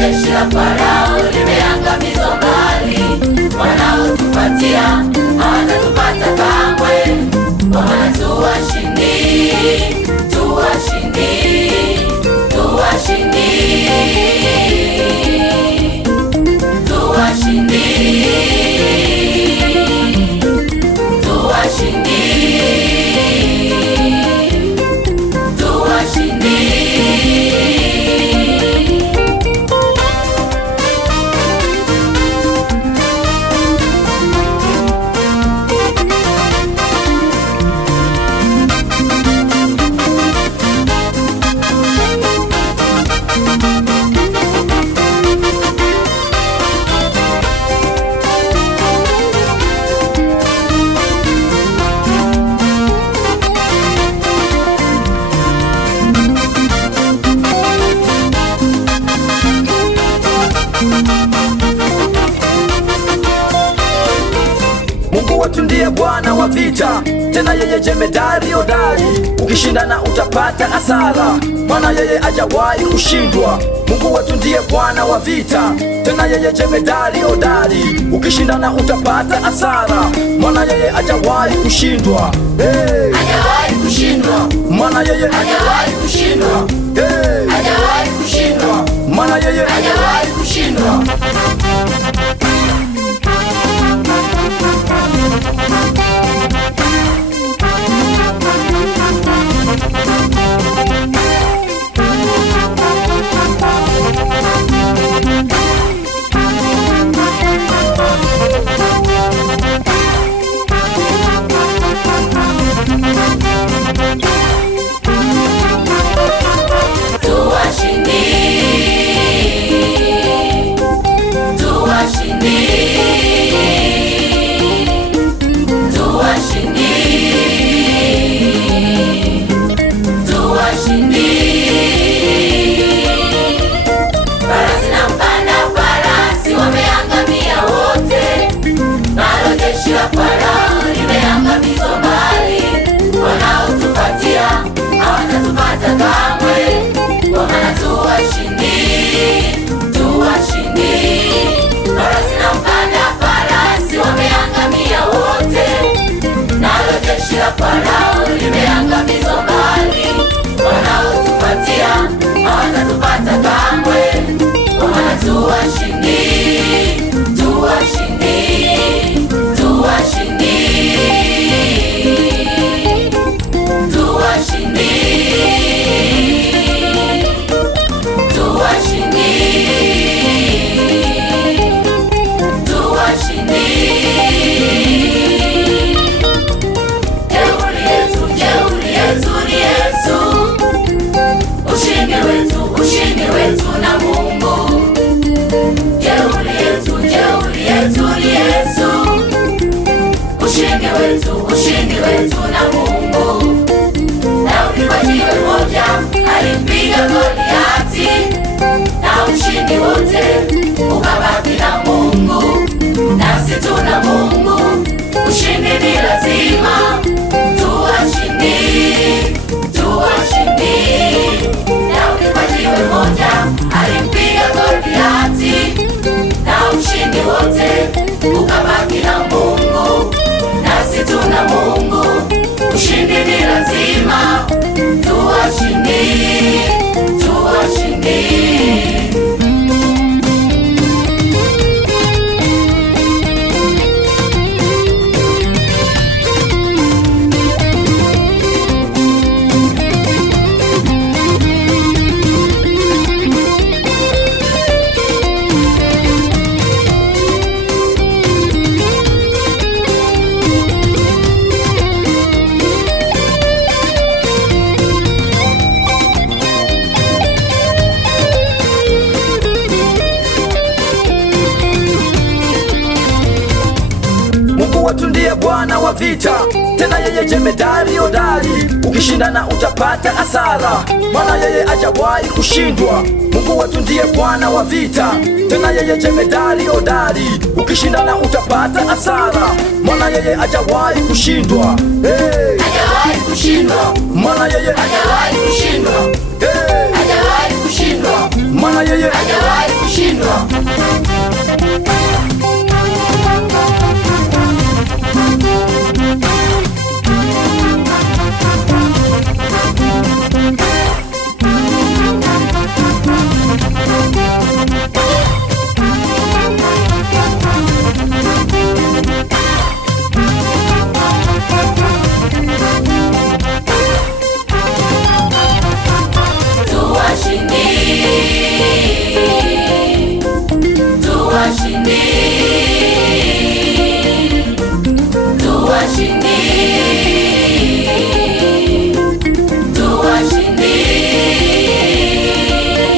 jeshi la Farao limeangamizwa mbali. Wanaotufuatia hawatatupata kamwe, kwa maana tu washindi, tu washindi, tu washindi, tu washindi, tu washindi, tu washindi. Mungu wetu ndiye Bwana wa vita, tena yeye jemedari hodari. Ukishindana utapata hasara, maana yeye hajawahi kushindwa. Mungu wetu ndiye Bwana wa vita, tena yeye jemedari hodari. Ukishindana utapata hasara, maana yeye hajawahi kushindwa. Hey! Hajawahi kushindwa, Maana yeye hajawahi kushindwa, hey! hajawahi kushindwa, Maana yeye hajawahi kushindwa. Jeshi la Farao limeangamizwa mbali. Wanaotufuatia hawatatupata kamwe, kwa maana tu washindi, tu washindi. Farasi na mpanda farasi wameangamia wote. Nalo jeshi la Farao limeangamizwa mbali. Wanaotufuatia hawatatupata kamwe, kwa maana tu washindi, tu washindi, tu washindi, tu washindi, tu washindi, tu washindi. Jeuri yetu, jeuri yetu ni Yesu. Ushindi wetu, ushindi wetu na Mungu. Jeuri yetu, jeuri yetu ni Yesu. Ushindi wetu, ushindi wetu na Mungu. Daudi kwa jiwe moja alimpiga Goliati, na ushindi wote ukabaki na Mungu. Nasi tuna Mungu, ushindi ni lazima. Tu washindi, tu washindi. Daudi kwa jiwe moja alimpiga Goliati, na ushindi wote ukabaki na Mungu. Nasi tuna Mungu, ushindi ni lazima. Tu washindi, tu washindi. Mungu wetu ndiye Bwana wa vita, tena yeye jemedari hodari. Ukishindana utapata hasara, maana yeye hajawahi kushindwa. Mungu wetu ndiye Bwana wa vita, tena yeye jemedari hodari. Ukishindana utapata hasara, maana yeye hajawahi kushindwa. Hey! Hajawahi kushindwa, Maana yeye hajawahi kushindwa, hey! hajawahi kushindwa. maana yeye hajawahi kushindwa.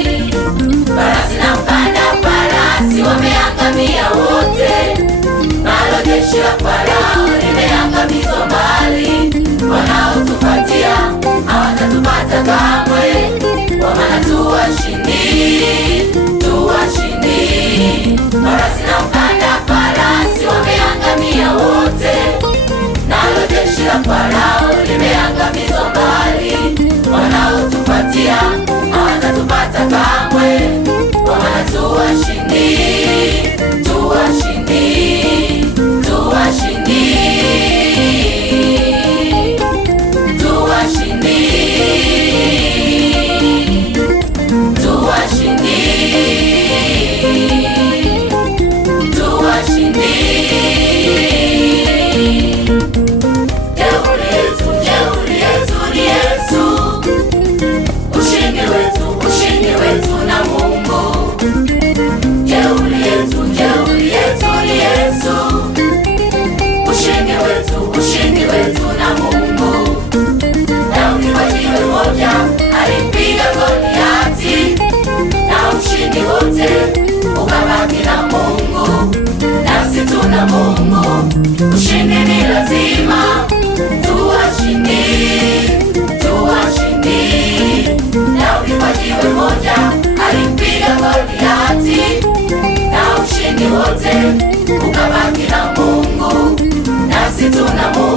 Farasi na mpanda farasi wameangamia wote, nalo jeshi la Farao limeangamizwa mbali. Wanaotufuatia hawatatupata kamwe, kwa maana tu washindi, tu washindi. Farasi na mpanda farasi wameangamia wote, nalo jeshi la Farao limeangamizwa mbali. Wanaotufuatia hawatatupata kamwe, kwa maana tu washindi, tu washindi, tu washindi, tu washindi, tu washindi, tu washindi. Jeuri yetu ni Yesu, ushindi wetu na Mungu. Jeuri yetu ni Yesu, ushindi wetu na Mungu. Daudi kwa jiwe moja alimpiga Goliati, na ushindi wote ukabaki na Mungu. Nasi tuna Mungu, ushindi ni lazima. Tuwashindi, tuwashindi. Daudi kwa jiwe moja alimpiga Goliati, na ushindi wote ukabaki na Mungu. Nasi tuna Mungu.